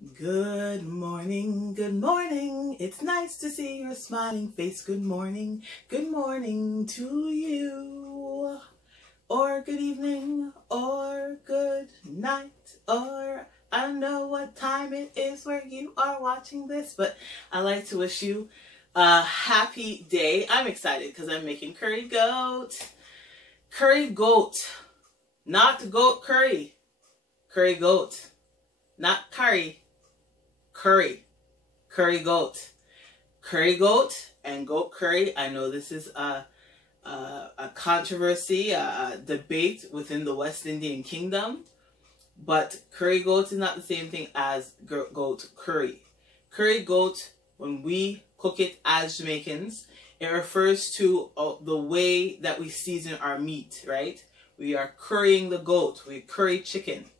Good morning, good morning. It's nice to see your smiling face. Good morning to you. Or good evening, or good night, or I don't know what time it is where you are watching this, but I like to wish you a happy day. I'm excited because I'm making curry goat. Curry goat, not goat curry. Curry goat, not curry. Curry goat, and goat curry. I know this is a controversy, a debate within the West Indian Kingdom, but curry goat is not the same thing as goat curry. Curry goat, when we cook it as Jamaicans, it refers to the way that we season our meat, right? We are currying the goat, we curry chicken.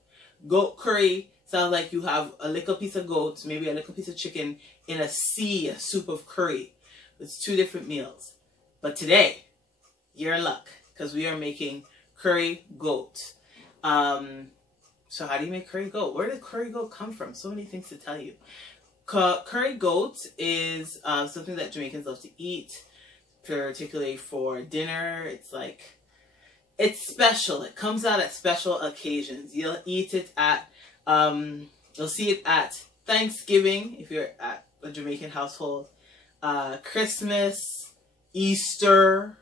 Goat curry sounds like you have a little piece of goat, maybe a little piece of chicken in a soup of curry. It's two different meals. But today, you're in luck because we are making curry goat. So how do you make curry goat? Where did curry goat come from? So many things to tell you. Curry goat is something that Jamaicans love to eat, particularly for dinner. It's special. It comes out at special occasions. You'll eat it at you'll see it at Thanksgiving if you're at a Jamaican household, Christmas, Easter.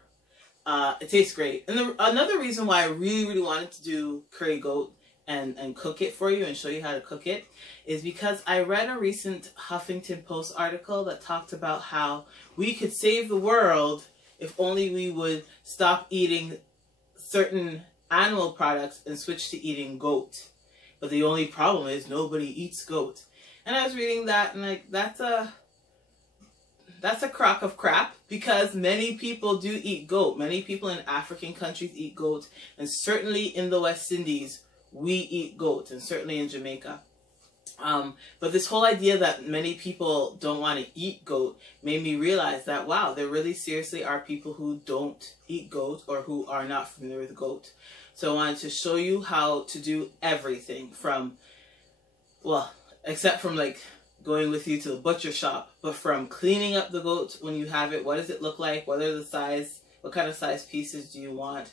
It tastes great. And another reason why I really wanted to do curry goat and cook it for you and show you how to cook it is because I read a recent Huffington Post article that talked about how we could save the world if only we would stop eating certain animal products and switch to eating goat. But the only problem is nobody eats goat. And I was reading that and like that's a crock of crap because many people do eat goat. Many people in African countries eat goat, and certainly in the West Indies we eat goat, and certainly in Jamaica. But this whole idea that many people don't want to eat goat made me realize that, wow, there really seriously are people who don't eat goat or who are not familiar with goat. So I wanted to show you how to do everything from, well, except from like going with you to the butcher shop, but from cleaning up the goat when you have it, what does it look like, what are the size, what kind of size pieces do you want,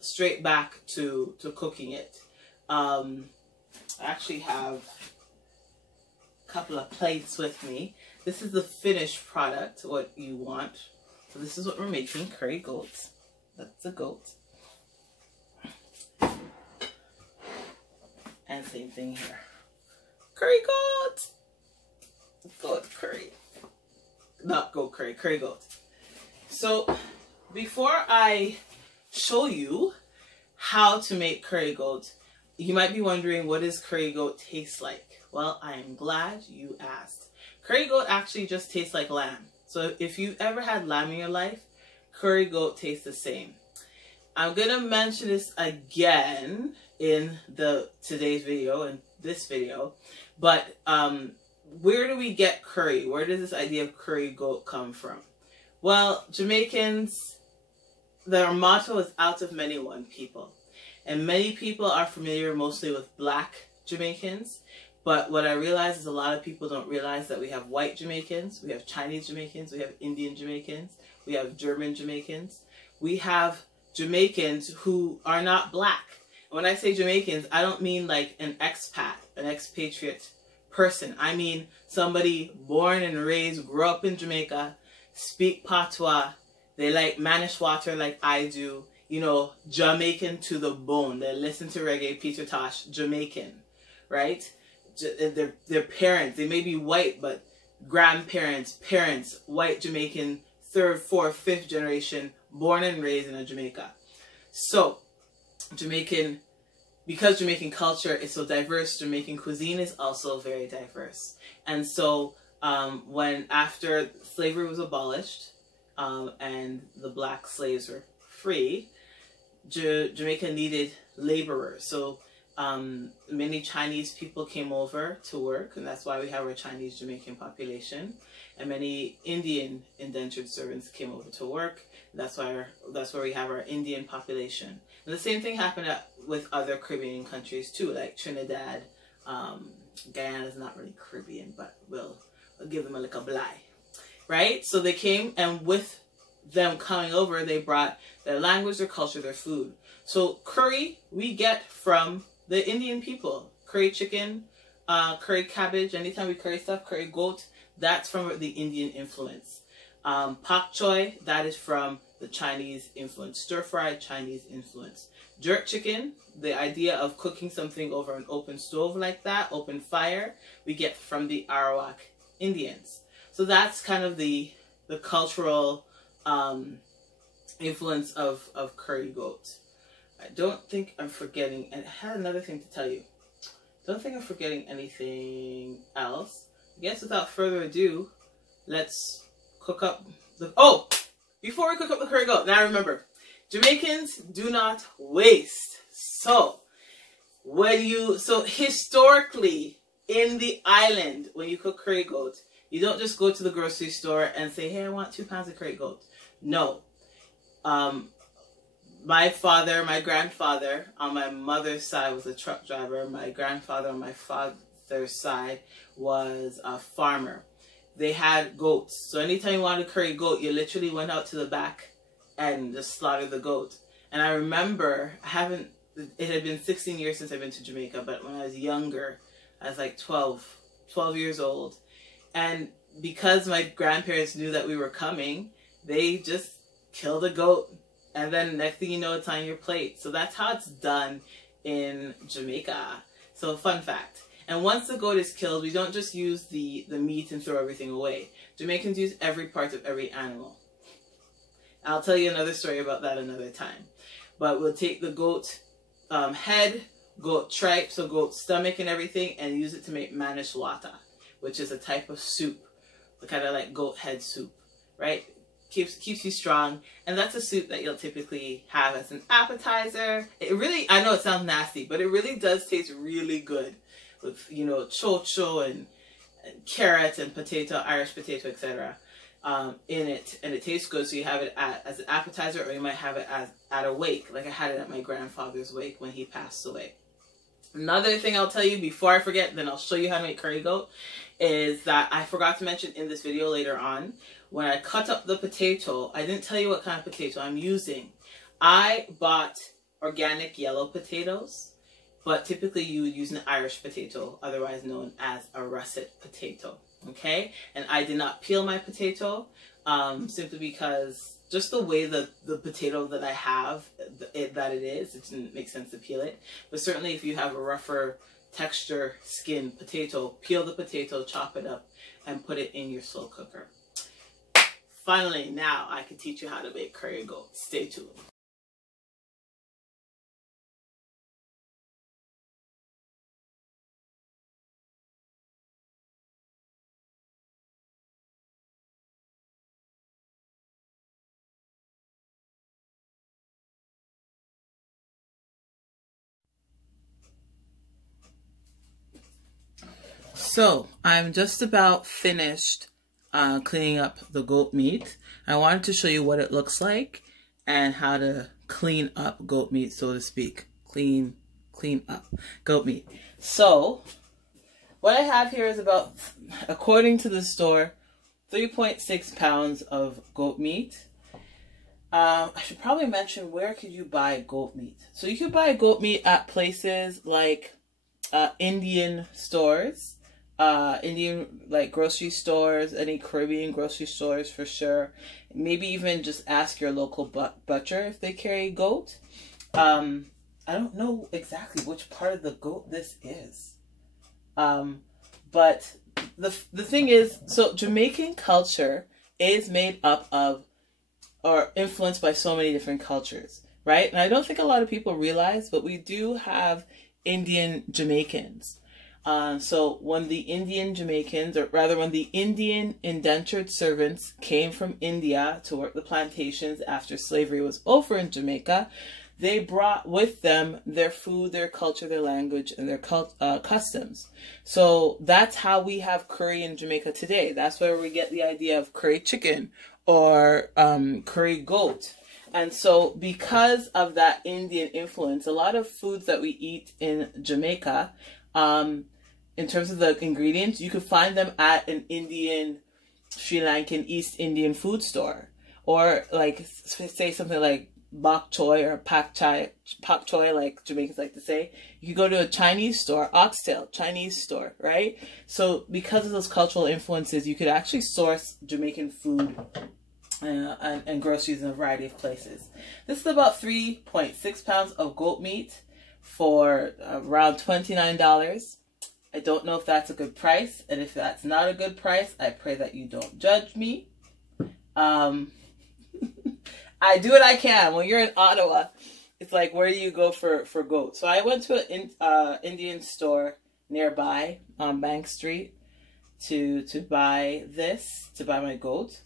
straight back to cooking it. I actually have a couple of plates with me. This is the finished product, what you want. So this is what we're making, curry goat. That's the goat. And same thing here. Curry goat! Goat curry. Not goat curry, curry goat. So before I show you how to make curry goat, you might be wondering, what does curry goat taste like? Well, I am glad you asked. Curry goat actually just tastes like lamb. So if you've ever had lamb in your life, curry goat tastes the same. I'm going to mention this again in today's video and this video, but where do we get curry? Where does this idea of curry goat come from? Well, Jamaicans, their motto is out of many one people. And many people are familiar mostly with black Jamaicans. But what I realize is a lot of people don't realize that we have white Jamaicans, we have Chinese Jamaicans, we have Indian Jamaicans, we have German Jamaicans. We have Jamaicans who are not black. When I say Jamaicans, I don't mean like an expat, an expatriate person. I mean somebody born and raised, grew up in Jamaica, speak patois, they like Manish water like I do, you know, Jamaican to the bone. They listen to reggae, Peter Tosh, Jamaican, right? Their parents, they may be white, but grandparents, parents, white Jamaican, third, fourth, fifth generation, born and raised in Jamaica. So, because Jamaican culture is so diverse, Jamaican cuisine is also very diverse. And so, when after slavery was abolished, and the black slaves were free, Jamaica needed laborers. So many Chinese people came over to work, and that's why we have our Chinese Jamaican population. And many Indian indentured servants came over to work. That's where we have our Indian population. And the same thing happened with other Caribbean countries too, like Trinidad, Guyana is not really Caribbean, but we'll give them a little bly, right? So they came, and with them coming over, they brought their language, their culture, their food. So curry we get from the Indian people. Curry chicken, curry cabbage, anytime we curry stuff, curry goat, that's from the Indian influence. Pak choy, that is from the Chinese influence. Stir-fried Chinese influence. Jerk chicken, the idea of cooking something over an open stove like that, open fire, we get from the Arawak Indians. So that's kind of the cultural influence of curry goat. I don't think I'm forgetting, and I had another thing to tell you. Don't think I'm forgetting anything else. I guess without further ado, let's cook up the... Oh! Before we cook up the curry goat, now remember, Jamaicans do not waste. So historically in the island, when you cook curry goat, you don't just go to the grocery store and say, hey, I want 2 pounds of curry goat. No. My grandfather on my mother's side was a truck driver. My grandfather on my father's side was a farmer. They had goats. So anytime you wanted to curry goat, you literally went out to the back and just slaughtered the goat. And I remember, it had been 16 years since I've been to Jamaica, but when I was younger, I was like 12 years old. And because my grandparents knew that we were coming, they just killed a goat. And then next thing you know, it's on your plate. So that's how it's done in Jamaica. So fun fact. And once the goat is killed, we don't just use the meat and throw everything away. Jamaicans use every part of every animal. I'll tell you another story about that another time. But we'll take the goat head, goat tripe, so goat stomach and everything, and use it to make manishwata, which is a type of soup, kind of like goat head soup, right? Keeps you strong, and that's a soup that you'll typically have as an appetizer. It really, I know it sounds nasty, but it really does taste really good with, you know, chocho and carrot and potato, Irish potato, etc. In it, and it tastes good. So you have it as an appetizer, or you might have it at a wake, like I had it at my grandfather's wake when he passed away. Another thing I'll tell you before I forget, then I'll show you how to make curry goat, is that I forgot to mention in this video later on, when I cut up the potato, I didn't tell you what kind of potato I'm using. I bought organic yellow potatoes, but typically you would use an Irish potato, otherwise known as a russet potato, okay? And I did not peel my potato, simply because just the way the potato that I have, it didn't make sense to peel it. But certainly if you have a rougher texture skin potato, peel the potato, chop it up, and put it in your slow cooker. Finally, now I can teach you how to make curry goat. Stay tuned. So I'm just about finished cleaning up the goat meat. I wanted to show you what it looks like and how to clean up goat meat, so to speak. Clean up goat meat. So what I have here is about, according to the store, 3.6 pounds of goat meat. I should probably mention, where could you buy goat meat? So you could buy goat meat at places like Indian stores. Indian, like, grocery stores, any Caribbean grocery stores for sure. Maybe even just ask your local butcher if they carry goat. I don't know exactly which part of the goat this is. But the thing is, so Jamaican culture is made up of, or influenced by, so many different cultures, right? And I don't think a lot of people realize, but we do have Indian Jamaicans. So when the Indian Jamaicans, or rather when the Indian indentured servants came from India to work the plantations after slavery was over in Jamaica, they brought with them their food, their culture, their language, and their customs. So that's how we have curry in Jamaica today. That's where we get the idea of curry chicken or curry goat. And so because of that Indian influence, a lot of foods that we eat in Jamaica in terms of the ingredients, you could find them at an Indian, Sri Lankan, East Indian food store. Or like, say something like bok choy or pak choy, like Jamaicans like to say. You could go to a Chinese store, oxtail, Chinese store, right? So because of those cultural influences, you could actually source Jamaican food and groceries in a variety of places. This is about 3.6 pounds of goat meat for around $29. I don't know if that's a good price, and if that's not a good price, I pray that you don't judge me. I do what I can. When you're in Ottawa, it's like, where do you go for goat? So I went to an Indian store nearby on Bank Street to buy my goat.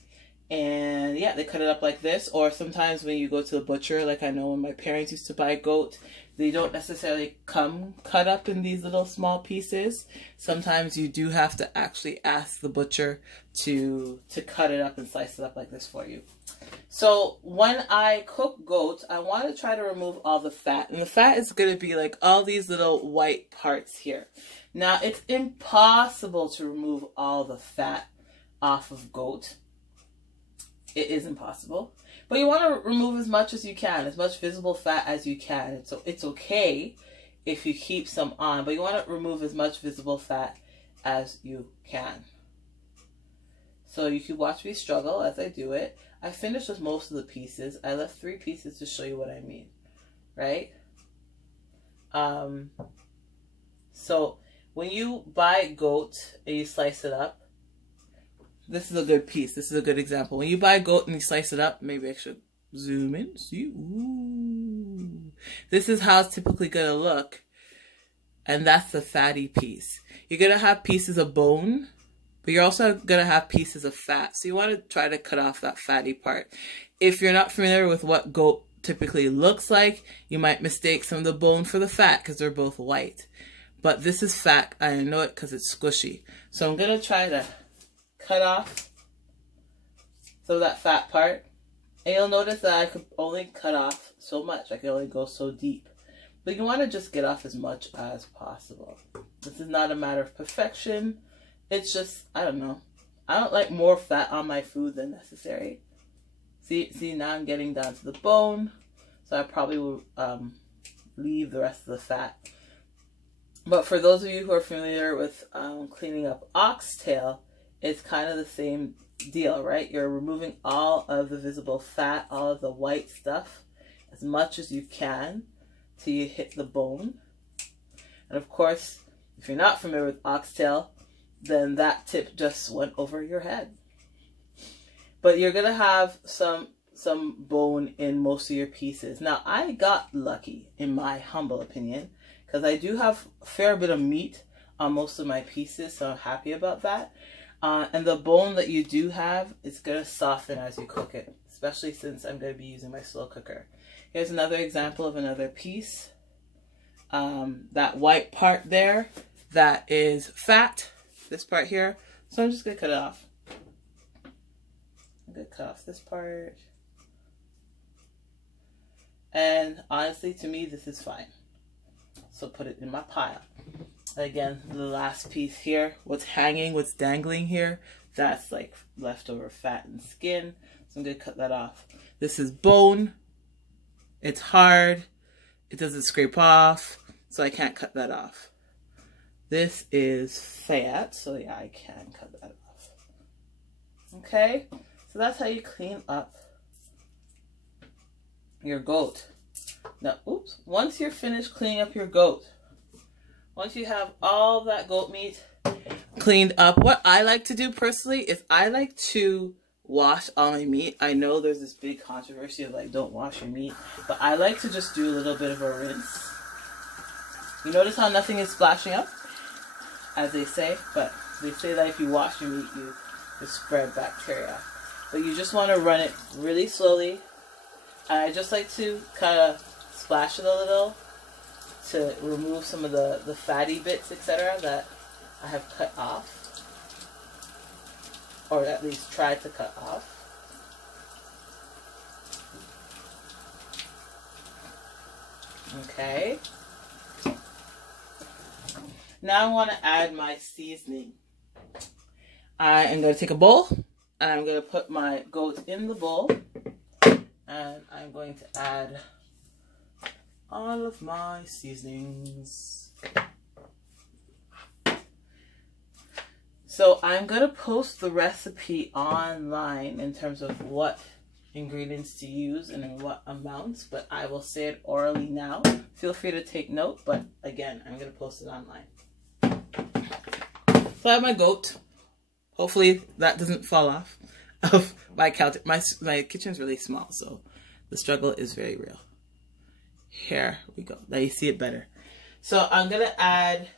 And yeah, they cut it up like this. Or sometimes when you go to the butcher, like I know when my parents used to buy goat, they don't necessarily come cut up in these little small pieces. Sometimes you do have to actually ask the butcher to cut it up and slice it up like this for you. So when I cook goat, I want to try to remove all the fat. And the fat is going to be like all these little white parts here. Now, it's impossible to remove all the fat off of goat. It is impossible. But you want to remove as much as you can, as much visible fat as you can. So it's okay if you keep some on, but you want to remove as much visible fat as you can. So you can watch me struggle as I do it. I finished with most of the pieces. I left 3 pieces to show you what I mean, right? So when you buy goat and you slice it up, this is a good piece. This is a good example. When you buy goat and you slice it up, maybe I should zoom in. See? Ooh. This is how it's typically going to look. And that's the fatty piece. You're going to have pieces of bone, but you're also going to have pieces of fat. So you want to try to cut off that fatty part. If you're not familiar with what goat typically looks like, you might mistake some of the bone for the fat because they're both white. But this is fat. I know it because it's squishy. So I'm going to try to cut off some of that fat part. And you'll notice that I could only cut off so much. I can only go so deep. But you want to just get off as much as possible. This is not a matter of perfection. It's just, I don't know. I don't like more fat on my food than necessary. See, now I'm getting down to the bone. So I probably will leave the rest of the fat. But for those of you who are familiar with cleaning up oxtail, it's kind of the same deal, right? You're removing all of the visible fat, all of the white stuff, as much as you can till you hit the bone. And of course, if you're not familiar with oxtail, then that tip just went over your head. But you're gonna have some bone in most of your pieces. Now, I got lucky, in my humble opinion, because I do have a fair bit of meat on most of my pieces, so I'm happy about that. And the bone that you do have is going to soften as you cook it, especially since I'm going to be using my slow cooker. Here's another example of another piece. That white part there, that is fat, this part here. So I'm just going to cut it off. I'm going to cut off this part. And honestly, to me, this is fine. So put it in my pile. Again, the last piece here, what's hanging, what's dangling here, that's like leftover fat and skin. So I'm going to cut that off. This is bone. It's hard. It doesn't scrape off, so I can't cut that off. This is fat, so yeah, I can cut that off. Okay, so that's how you clean up your goat. Now, oops, once you're finished cleaning up your goat, once you have all that goat meat cleaned up, what I like to do personally is I like to wash all my meat. I know there's this big controversy of like, don't wash your meat, but I like to just do a little bit of a rinse. You notice how nothing is splashing up, as they say, but they say that if you wash your meat, you spread bacteria. But you just want to run it really slowly. And I just like to kind of splash it a little to remove some of the fatty bits, etc., that I have cut off, or at least tried to cut off. Okay. Now I want to add my seasoning. I am going to take a bowl and I'm going to put my goat in the bowl, and I'm going to add all of my seasonings. So I'm going to post the recipe online in terms of what ingredients to use and in what amounts, but I will say it orally now. Feel free to take note, but again, I'm going to post it online. So I have my goat. Hopefully that doesn't fall off of my couch. My kitchen's really small, so the struggle is very real. Here we go. Now you see it better. So I'm going to add,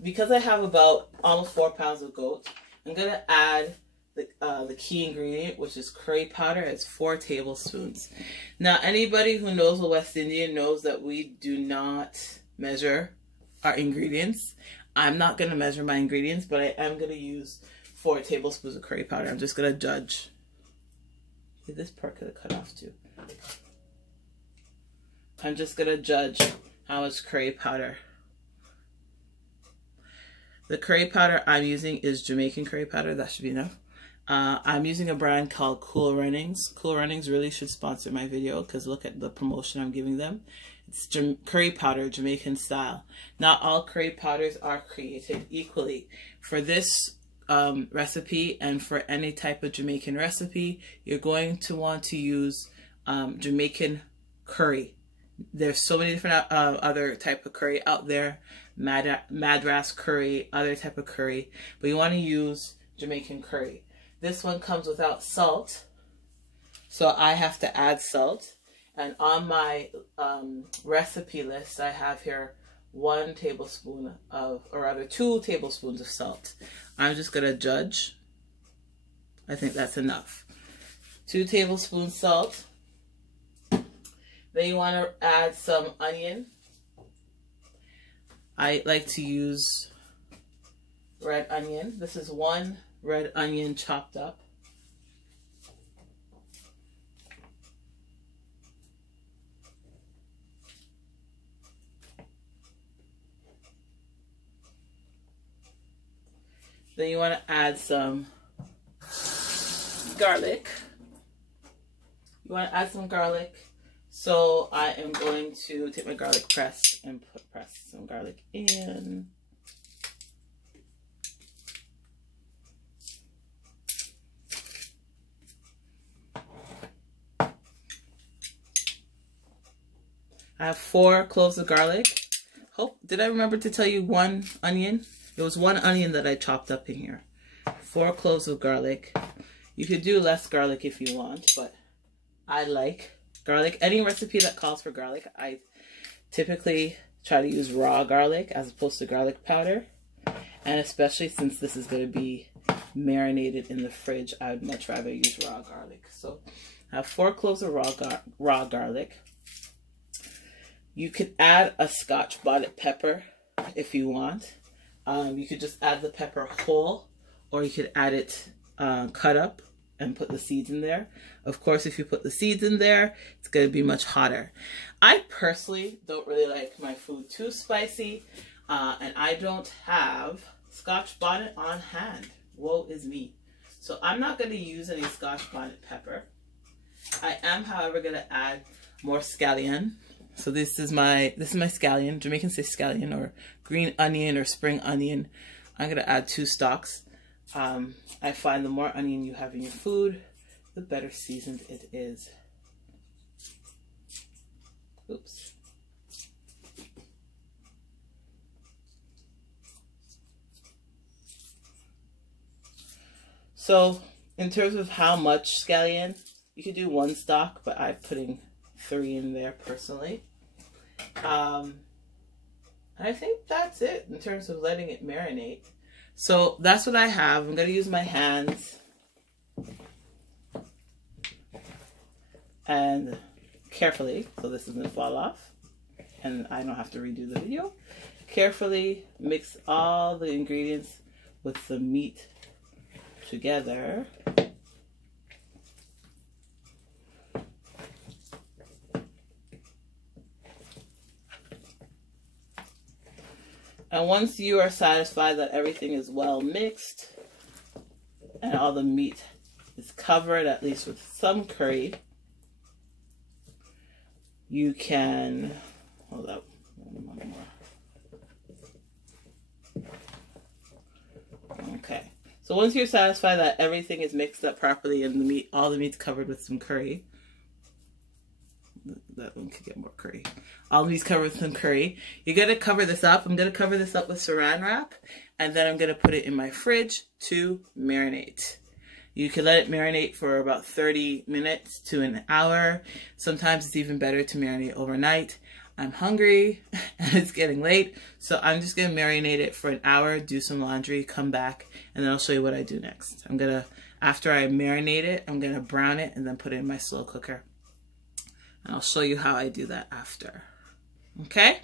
because I have about almost 4 pounds of goat, I'm going to add the key ingredient, which is curry powder. It's 4 tablespoons. Now, anybody who knows the West Indian knows that we do not measure our ingredients. I'm not going to measure my ingredients, but I am going to use 4 tablespoons of curry powder. I'm just going to judge. This part could have cut off too. I'm just going to judge how much curry powder. The curry powder I'm using is Jamaican curry powder. That should be enough. I'm using a brand called Cool Runnings. Cool Runnings really should sponsor my video because look at the promotion I'm giving them. It's curry powder, Jamaican style. Not all curry powders are created equally. For this recipe and for any type of Jamaican recipe, you're going to want to use Jamaican curry. There's so many different other type of curry out there. Madras curry, other type of curry. But you want to use Jamaican curry. This one comes without salt, so I have to add salt. And on my recipe list, I have here 1 tablespoon of, or rather 2 tablespoons of salt. I'm just going to judge. I think that's enough. 2 tablespoons salt. Then you want to add some onion. I like to use red onion. This is 1 red onion chopped up. Then you want to add some garlic. You want to add some garlic. So I am going to take my garlic press and press some garlic in. I have 4 cloves of garlic. Did I remember to tell you 1 onion? It was 1 onion that I chopped up in here. 4 cloves of garlic. You could do less garlic if you want, but I like garlic. Any recipe that calls for garlic, I typically try to use raw garlic as opposed to garlic powder. And especially since this is going to be marinated in the fridge, I would much rather use raw garlic. So I have 4 cloves of raw garlic. You could add a scotch bonnet pepper if you want. You could just add the pepper whole, or you could add it cut up and put the seeds in there. Of course, if you put the seeds in there, it's going to be much hotter. I personally don't really like my food too spicy, and I don't have scotch bonnet on hand. Woe is me. So I'm not going to use any scotch bonnet pepper. I am, however, going to add more scallion. So this is my scallion. Jamaicans say scallion, or green onion or spring onion. I'm going to add 2 stalks. I find the more onion you have in your food, the better seasoned it is. Oops. So in terms of how much scallion, you could do 1 stalk, but I'm putting 3 in there personally. I think that's it in terms of letting it marinate. So that's what I have. I'm going to use my hands and carefully, so this doesn't fall off and I don't have to redo the video, carefully mix all the ingredients with the meat together. And once you are satisfied that everything is well mixed and all the meat is covered, at least with some curry, you can, hold up, one more. Okay. So once you're satisfied that everything is mixed up properly and the meat, all the meat's covered with some curry, that one could get more curry. All the meat's covered with some curry. You're going to cover this up. I'm going to cover this up with saran wrap, and then I'm going to put it in my fridge to marinate. You can let it marinate for about 30 minutes to an hour. Sometimes it's even better to marinate overnight. I'm hungry and it's getting late, so I'm just going to marinate it for an hour, do some laundry, come back, and then I'll show you what I do next. I'm going to, after I marinate it, I'm going to brown it and then put it in my slow cooker. And I'll show you how I do that after. Okay?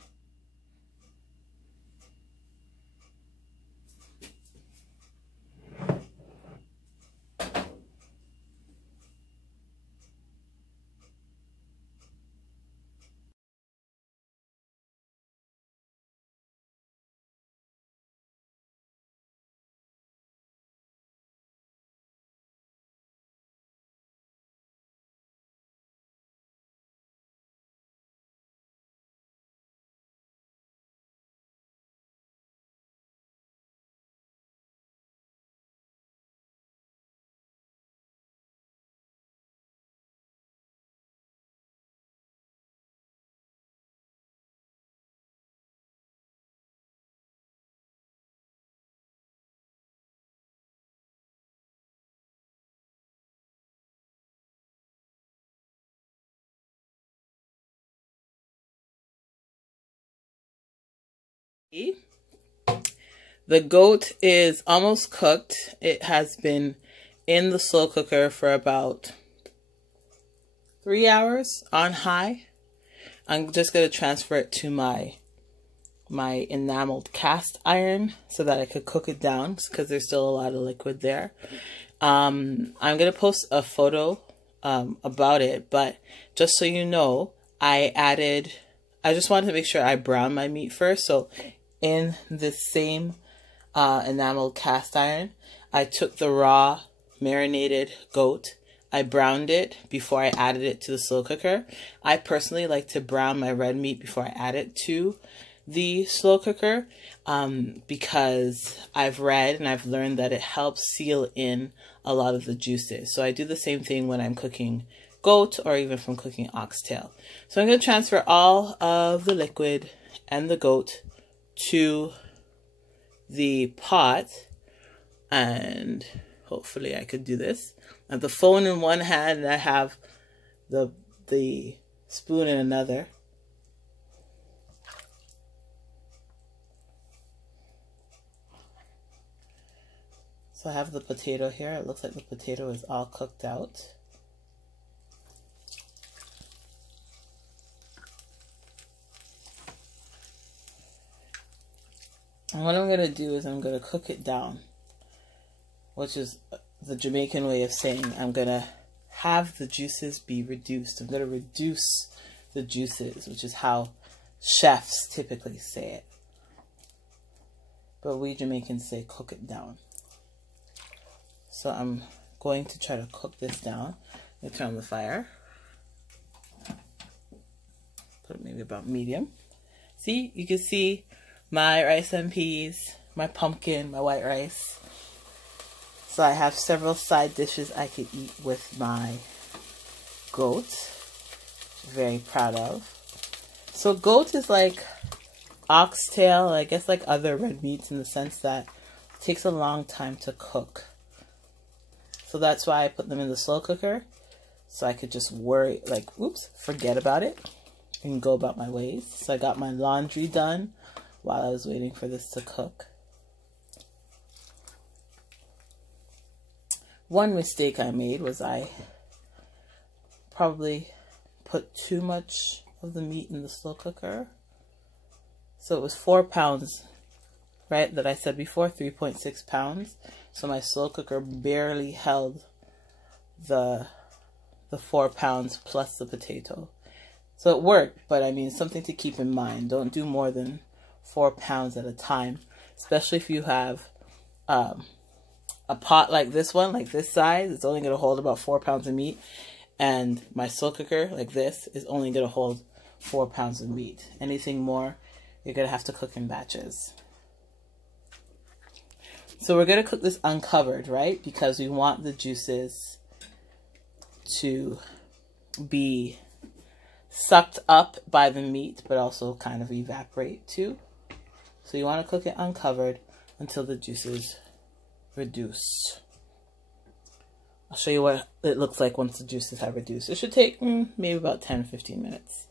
The goat is almost cooked. It has been in the slow cooker for about 3 hours on high. I'm just going to transfer it to my enameled cast iron so that I could cook it down because there's still a lot of liquid there. I'm going to post a photo about it, but just so you know, I just wanted to make sure I brown my meat first. So in this same enameled cast iron, I took the raw marinated goat. I browned it before I added it to the slow cooker. I personally like to brown my red meat before I add it to the slow cooker because I've read and I've learned that it helps seal in a lot of the juices. So I do the same thing when I'm cooking goat or even from cooking oxtail. So I'm going to transfer all of the liquid and the goat to the pot, and hopefully I could do this. I have the phone in one hand and I have the spoon in another. So I have the potato here. It looks like the potato is all cooked out. And what I'm going to do is I'm going to cook it down, which is the Jamaican way of saying I'm going to have the juices be reduced. I'm going to reduce the juices, which is how chefs typically say it. But we Jamaicans say cook it down. So I'm going to try to cook this down. Let me turn on the fire. Put it maybe about medium. See, you can see my rice and peas, my pumpkin, my white rice. So I have several side dishes I could eat with my goat. Very proud of. So goat is like oxtail, I guess like other red meats in the sense that it takes a long time to cook. So that's why I put them in the slow cooker. So I could just forget about it and go about my ways. So I got my laundry done while I was waiting for this to cook. One mistake I made was I probably put too much of the meat in the slow cooker. So it was 4 pounds, right, that I said before, 3.6 pounds. So my slow cooker barely held the 4 pounds plus the potato. So it worked, but I mean, something to keep in mind. Don't do more than 4 pounds at a time, especially if you have a pot like this one, like this size. It's only going to hold about 4 pounds of meat, and my slow cooker like this is only going to hold 4 pounds of meat. Anything more, you're going to have to cook in batches. So we're going to cook this uncovered, right? Because we want the juices to be sucked up by the meat, but also kind of evaporate too. So you want to cook it uncovered until the juices reduce. I'll show you what it looks like once the juices have reduced. It should take maybe about 10-15 minutes.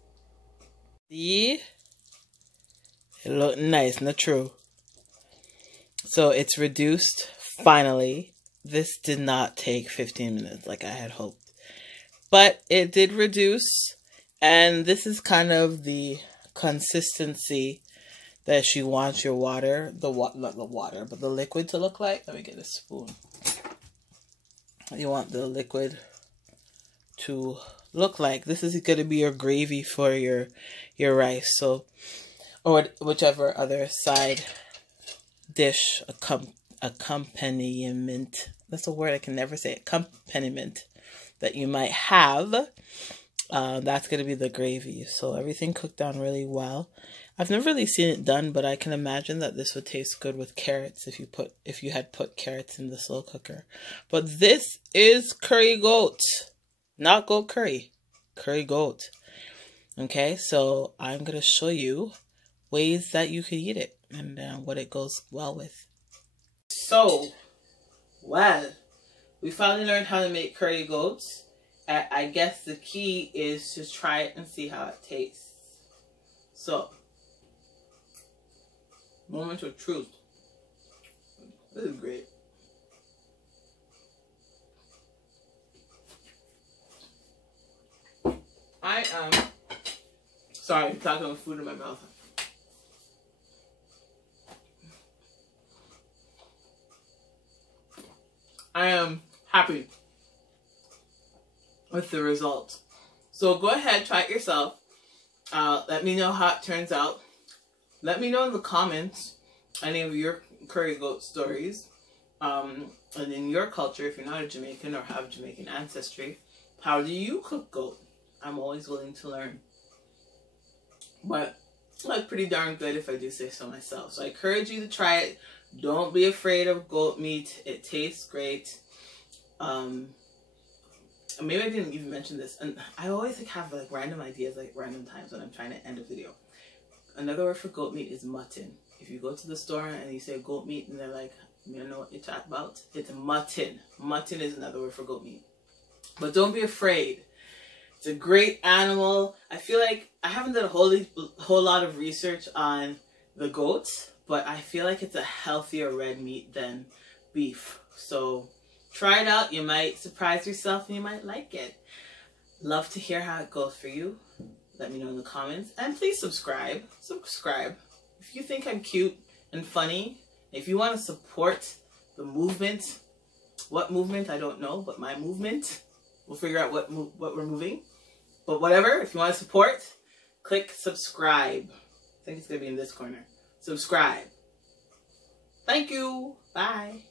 See? It looks nice, not true? So it's reduced finally. This did not take 15 minutes like I had hoped. But it did reduce, and this is kind of the consistency that you want your water, not the water, but the liquid to look like. Let me get a spoon. You want the liquid to look like. This is going to be your gravy for your rice. So, or whichever other side dish accompaniment. That's a word I can never say. Accompaniment that you might have. That's going to be the gravy. So everything cooked down really well. I've never really seen it done, but I can imagine that this would taste good with carrots if you had put carrots in the slow cooker. But this is curry goat, not goat curry, curry goat. Okay, so I'm going to show you ways that you could eat it and what it goes well with. So, well, we finally learned how to make curry goats. I guess the key is to try it and see how it tastes. So, moment of truth. This is great. I am sorry, I'm talking with food in my mouth. I am happy with the results. So go ahead, try it yourself. Let me know how it turns out. Let me know in the comments any of your curry goat stories. And in your culture, if you're not a Jamaican or have Jamaican ancestry, how do you cook goat? I'm always willing to learn. But it's like pretty darn good if I do say so myself. So I encourage you to try it. Don't be afraid of goat meat. It tastes great. Maybe I didn't even mention this. And I always have like random ideas, like random times when I'm trying to end a video. Another word for goat meat is mutton. If you go to the store and you say goat meat and they're like, you don't know what you're talking about, it's mutton. Mutton is another word for goat meat. But don't be afraid. It's a great animal. I feel like I haven't done a whole lot of research on the goats, but I feel like it's a healthier red meat than beef. So try it out. You might surprise yourself and you might like it. Love to hear how it goes for you. Let me know in the comments. And please subscribe. Subscribe. If you think I'm cute and funny, if you want to support the movement, what movement, I don't know, but my movement, we'll figure out what we're moving. But whatever, if you want to support, click subscribe. I think it's going to be in this corner. Subscribe. Thank you. Bye.